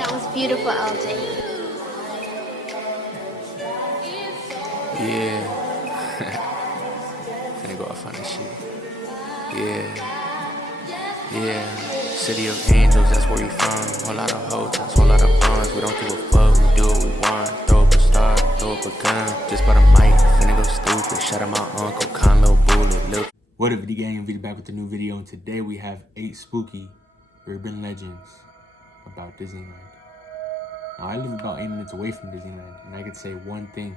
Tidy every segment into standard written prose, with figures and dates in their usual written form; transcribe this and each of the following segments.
That was beautiful, LJ. Yeah. Finna go off on this shit. Yeah. City of angels, that's where we from. Whole lot of hotels, whole lot of bonds. We don't give a fuck, we do what we want. Throw up a star, throw up a gun. Just bought a mic, finna go stupid. Shout out my uncle, con little bullet. What up, video gang? Video back with a new video, and today we have 8 spooky urban legends about Disneyland. Now, I live about 8 minutes away from Disneyland, and I could say one thing.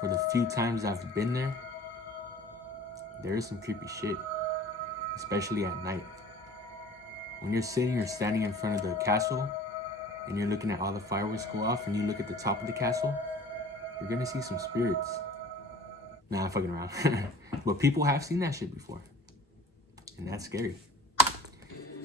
For the few times I've been there, there is some creepy shit, especially at night. When you're sitting or standing in front of the castle, and you're looking at all the fireworks go off, and you look at the top of the castle, you're gonna see some spirits. Nah, I'm fucking around. But people have seen that shit before, and that's scary.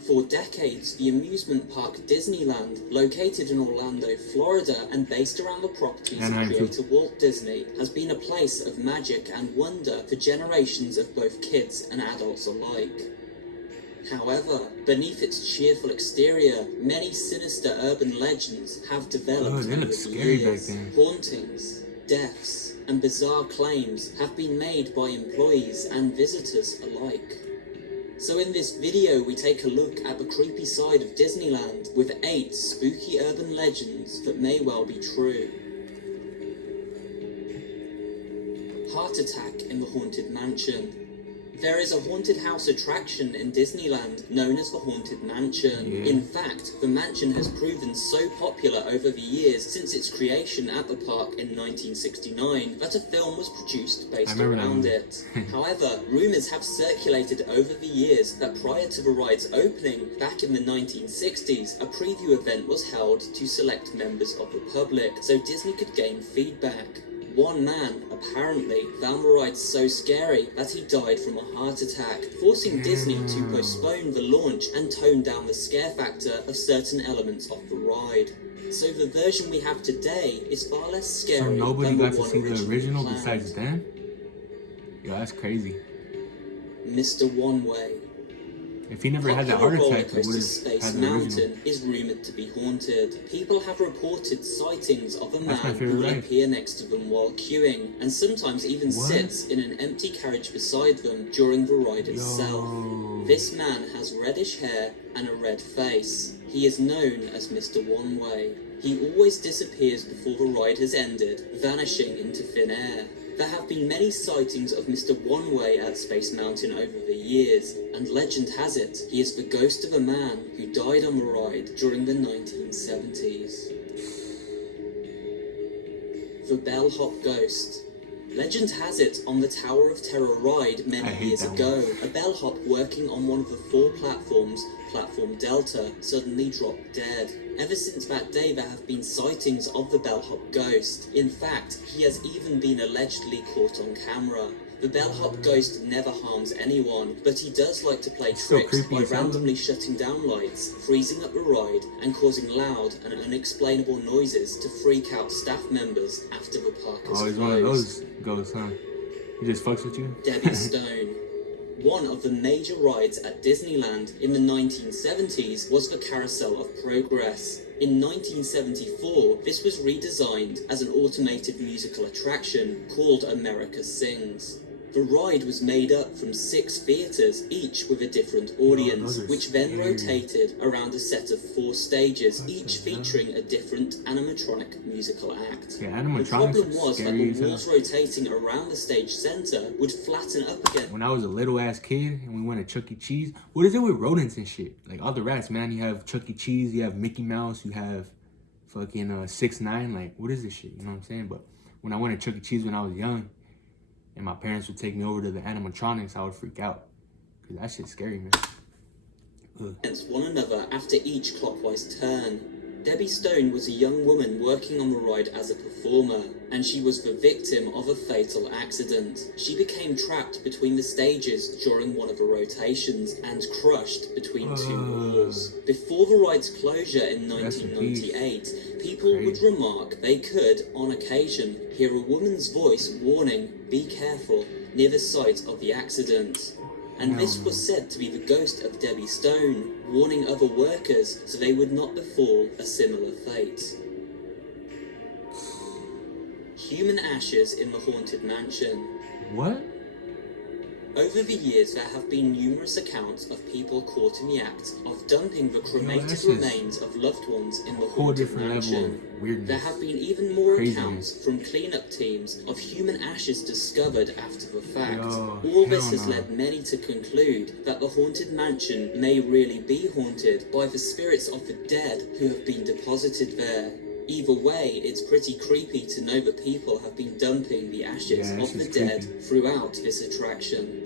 For decades, the amusement park Disneyland, located in Orlando, Florida, and based around the properties of creator Walt Disney, has been a place of magic and wonder for generations of both kids and adults alike. However, beneath its cheerful exterior, many sinister urban legends have developed over the years. Hauntings, deaths, and bizarre claims have been made by employees and visitors alike. So in this video, we take a look at the creepy side of Disneyland with 8 spooky urban legends that may well be true. Heart attack in the Haunted Mansion. There is a haunted house attraction in Disneyland known as the Haunted Mansion. In fact, the mansion has proven so popular over the years since its creation at the park in 1969 that a film was produced based around it. However, rumours have circulated over the years that prior to the ride's opening, back in the 1960s, a preview event was held to select members of the public so Disney could gain feedback. One man, apparently, found the ride so scary that he died from a heart attack, forcing Disney to postpone the launch and tone down the scare factor of certain elements of the ride. So the version we have today is far less scary so nobody than got the to one see the original planned. besides them? Yo, that's crazy. Mr. One Way. If he never had that heart attack, he would have Space had the original. Mountain is rumoured to be haunted. People have reported sightings of a man who will ride. appear next to them while queuing, and sometimes even sits in an empty carriage beside them during the ride itself. This man has reddish hair and a red face. He is known as Mr. One Way. He always disappears before the ride has ended, vanishing into thin air. There have been many sightings of Mr. One Way at Space Mountain over the years, and legend has it he is the ghost of a man who died on the ride during the 1970s. The Bellhop Ghost. Legend has it on the Tower of Terror ride many years ago, a bellhop working on one of the 4 platforms, Platform Delta, suddenly dropped dead. Ever since that day, there have been sightings of the bellhop ghost. In fact, he has even been allegedly caught on camera. The bellhop ghost never harms anyone, but he does like to play tricks by randomly shutting down lights, freezing up the ride, and causing loud and unexplainable noises to freak out staff members after the park has closed. He's one of those ghosts, huh? He just fucks with you? Debbie Stone. One of the major rides at Disneyland in the 1970s was the Carousel of Progress. In 1974, this was redesigned as an automated musical attraction called America Sings. The ride was made up from 6 theatres, each with a different audience, which then rotated around a set of 4 stages, each featuring a different animatronic musical act. The problem was that the walls rotating around the stage centre would flatten up again. When I was a little ass kid and we went to Chuck E. Cheese, what is it with rodents and shit? Like all the rats, man. You have Chuck E. Cheese, you have Mickey Mouse, you have fucking 6ix9ine. Like, what is this shit? You know what I'm saying? But when I went to Chuck E. Cheese when I was young, and my parents would take me over to the animatronics, I would freak out. Because that shit's scary, man. Against one another after each clockwise turn. Debbie Stone was a young woman working on the ride as a performer, and she was the victim of a fatal accident. She became trapped between the stages during one of the rotations and crushed between 2 walls. Before the ride's closure in 1998, people would remark they could, on occasion, hear a woman's voice warning, "Be careful," near the site of the accident. and this was said to be the ghost of Debbie Stone, warning other workers so they would not befall a similar fate. Human ashes in the haunted mansion. What? Over the years, there have been numerous accounts of people caught in the act of dumping the cremated remains of loved ones in the haunted mansion. There have been even more accounts from cleanup teams of human ashes discovered after the fact. All this has led many to conclude that the haunted mansion may really be haunted by the spirits of the dead who have been deposited there. Either way, it's pretty creepy to know that people have been dumping the ashes of the dead throughout this attraction.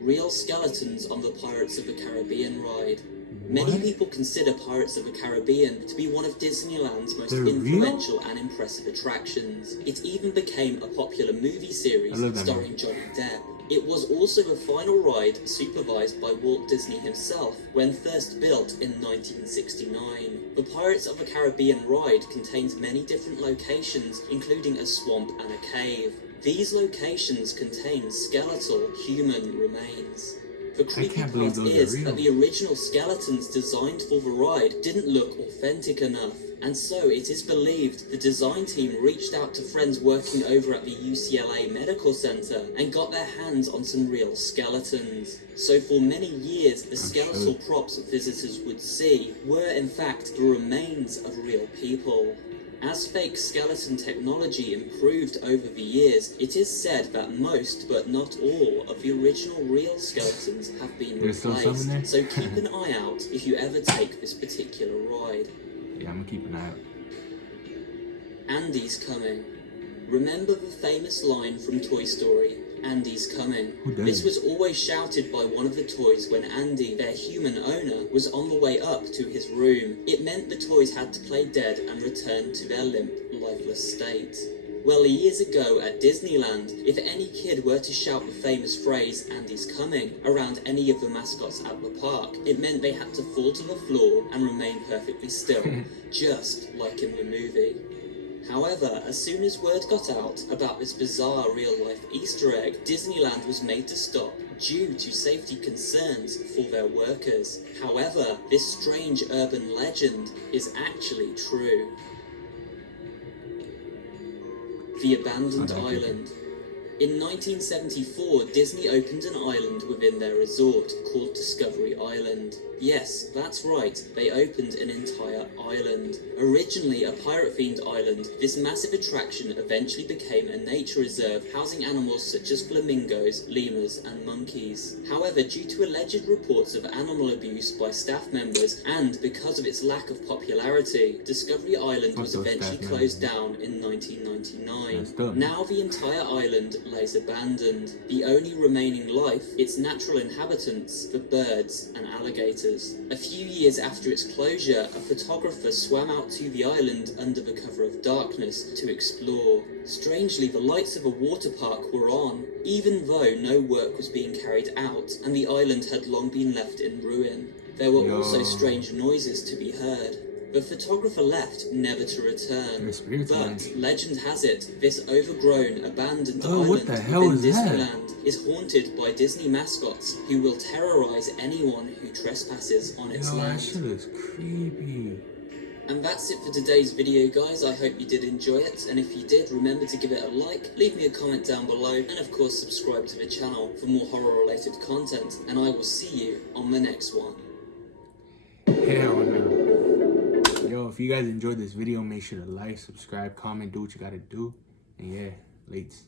Real skeletons on the Pirates of the Caribbean ride. Many people consider Pirates of the Caribbean to be one of Disneyland's most influential and impressive attractions. It even became a popular movie series starring Johnny Depp. It was also the final ride supervised by Walt Disney himself when first built in 1969. The Pirates of the Caribbean ride contains many different locations, including a swamp and a cave. These locations contain skeletal human remains. The creepy part is that the original skeletons designed for the ride didn't look authentic enough, and so it is believed the design team reached out to friends working over at the UCLA Medical Center and got their hands on some real skeletons. So for many years, the skeletal props visitors would see were in fact the remains of real people. As fake skeleton technology improved over the years, it is said that most, but not all, of the original real skeletons have been replaced, so keep an eye out if you ever take this particular ride. Yeah, I'm gonna keep an eye out. Andy's coming. Remember the famous line from Toy Story, Andy's coming? This was always shouted by one of the toys when Andy, their human owner, was on the way up to his room. It meant the toys had to play dead and return to their limp, lifeless state. Well, years ago at Disneyland, if any kid were to shout the famous phrase, Andy's coming, around any of the mascots at the park, it meant they had to fall to the floor and remain perfectly still, just like in the movie. However, as soon as word got out about this bizarre real-life Easter egg, Disneyland was made to stop due to safety concerns for their workers. However, this strange urban legend is actually true. The Abandoned Island. In 1974, Disney opened an island within their resort called Discovery Island. Yes, that's right, they opened an entire island. Originally a pirate-themed island, this massive attraction eventually became a nature reserve housing animals such as flamingos, lemurs and monkeys. However, due to alleged reports of animal abuse by staff members and because of its lack of popularity, Discovery Island was eventually closed down in 1999. Now the entire island lays abandoned. The only remaining life, its natural inhabitants, the birds and alligators. A few years after its closure, a photographer swam out to the island under the cover of darkness to explore. Strangely, the lights of a water park were on, even though no work was being carried out and the island had long been left in ruin. There were also strange noises to be heard. The photographer left, never to return. But legend has it, this overgrown, abandoned island within Disneyland is haunted by Disney mascots who will terrorize anyone who trespasses on its land. That shit is creepy. And that's it for today's video, guys. I hope you did enjoy it, and if you did, remember to give it a like, leave me a comment down below, and of course subscribe to the channel for more horror-related content, and I will see you on the next one. Hell no. Yo, if you guys enjoyed this video, make sure to like, subscribe, comment, do what you gotta do. And yeah, lates.